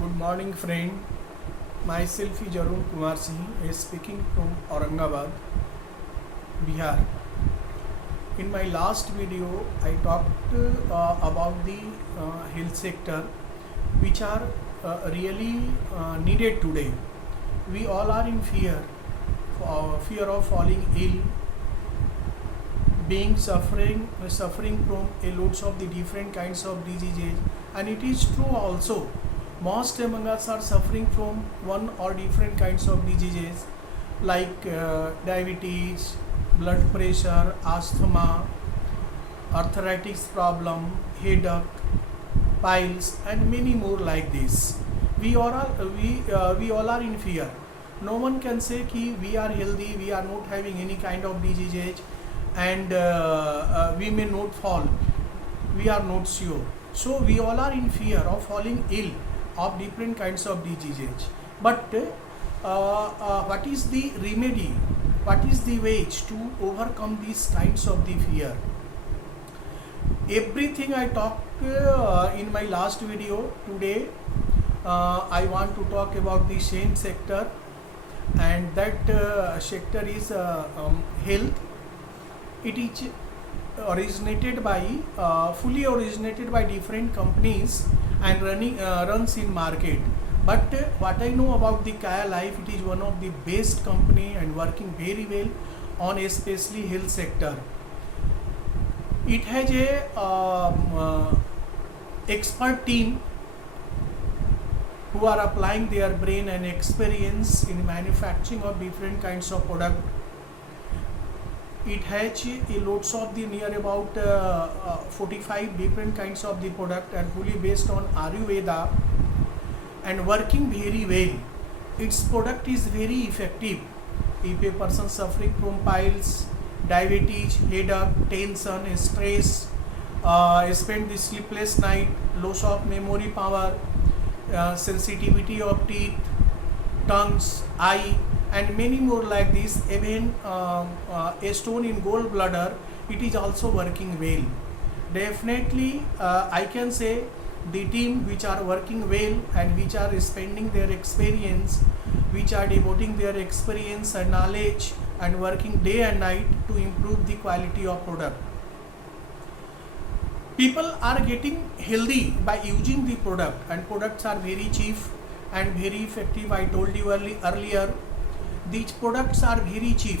Good morning, friend. Myself is Arun Kumar Singh, is speaking from Aurangabad, Bihar. In my last video, I talked about the health sector, which are really needed today. We all are in fear of falling ill, being suffering from a loads of the different kinds of diseases, and it is true also. Most among us are suffering from one or different kinds of diseases like diabetes, blood pressure, asthma, arthritis problem, headache, piles, and many more like this. We all are in fear. No one can say कि we are healthy, we are not having any kind of diseases, and we may not fall. We are not sure. So we all are in fear of falling ill of different kinds of diseases. But what is the remedy? What is the way to overcome these kinds of the fear? Everything I talked in my last video. Today I want to talk about the same sector, and that sector is health. It is fully originated by different companies and runs in market. But what I know about the Kaya Life, it is one of the best company and working very well on especially health sector. It has a expert team who are applying their brain and experience in manufacturing of different kinds of product. It has lots of the near about 45 different kinds of the product and fully based on Ayurveda and working very well. Its product is very effective. If a person suffering from piles, diabetes, headache, tension, stress, spend the sleepless night, loss of memory power, sensitivity of teeth, tongues, eye, and many more like this, even a stone in gallbladder, it is also working well. Definitely I can say the team which are working well and which are spending their experience, which are devoting their experience and knowledge and working day and night to improve the quality of product. People are getting healthy by using the product, and products are very cheap and very effective. I told you earlier, these products are very cheap.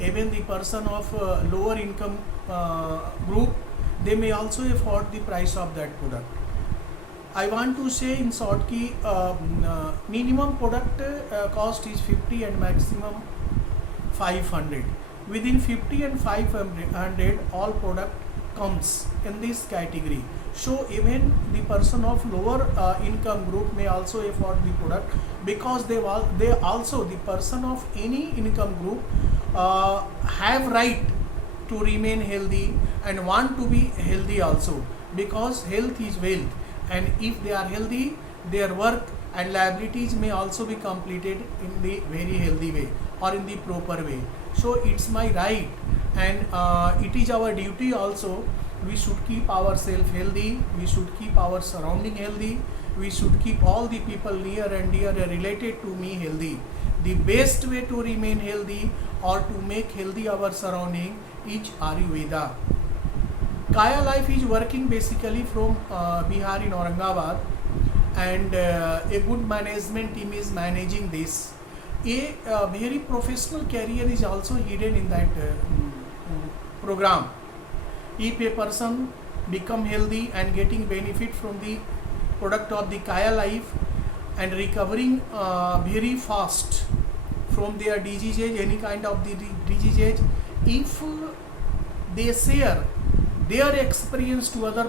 Even the person of lower income group, they may also afford the price of that product. I want to say in short ki minimum product cost is 50 and maximum 500. Within 50 and 500 all product comes in this category. So even the person of lower income group may also afford the product, because they also, the person of any income group have right to remain healthy and want to be healthy also, because health is wealth, and if they are healthy, their work and liabilities may also be completed in the very healthy way or in the proper way. So it's my right, and it is our duty also. We should keep ourselves healthy, we should keep our surrounding healthy, we should keep all the people near and dear related to me healthy. The best way to remain healthy or to make healthy our surrounding is Ayurveda. Kaya Life is working basically from Bihar in Aurangabad, and a good management team is managing this. A very professional career is also hidden in that program. If a person become healthy and getting benefit from the product of the Kaya Life and recovering very fast from their diseases, any kind of the diseases, if they share their experience to other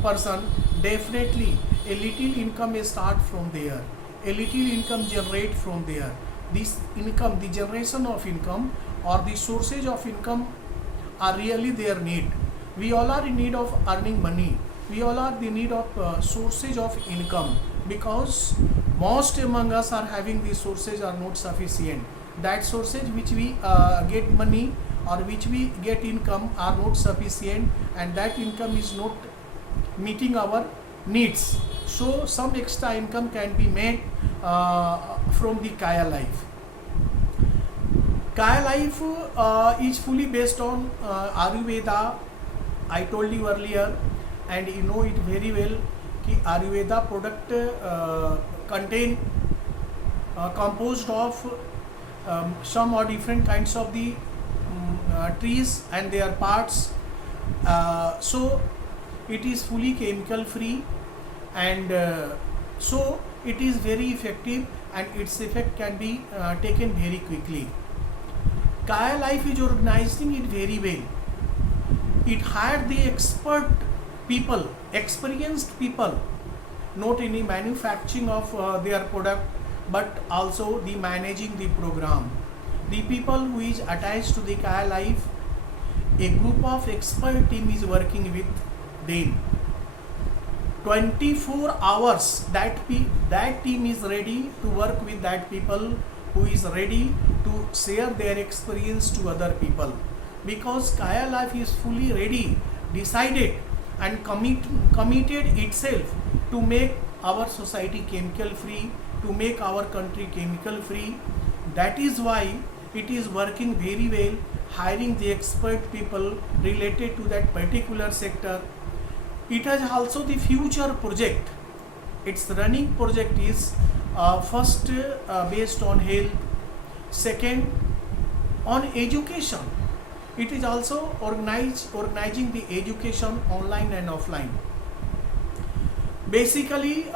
person, definitely a little income may start from there, a little income generate from there. This income, the generation of income or the sources of income are really their need. We all are in need of earning money. We all are in need of sources of income, because most among us are having these sources are not sufficient. That sources which we get money or which we get income are not sufficient, and that income is not meeting our needs. So some extra income can be made from the Kaya Life. Kaya Life is fully based on Ayurveda. I told you earlier, and you know it very well. कि Ayurveda product contain composed of some or different kinds of the trees and their parts. So it is fully chemical free, and so it is very effective, and its effect can be taken very quickly. Kaya Life is organizing it very well. It hired the expert people, experienced people, not only manufacturing of their product, but also the managing the program. The people who is attached to the Kaya Life, a group of expert team is working with them. 24 hours that team is ready to work with that people who is ready to share their experience to other people, because Kaya Life is fully ready, decided and committed itself to make our society chemical free, to make our country chemical free. That is why it is working very well, hiring the expert people related to that particular sector. It has also the future project. Its running project is first based on health, second on education. It is also organizing the education online and offline. Basically,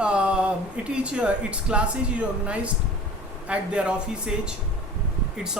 its classes is organized at their office age. Its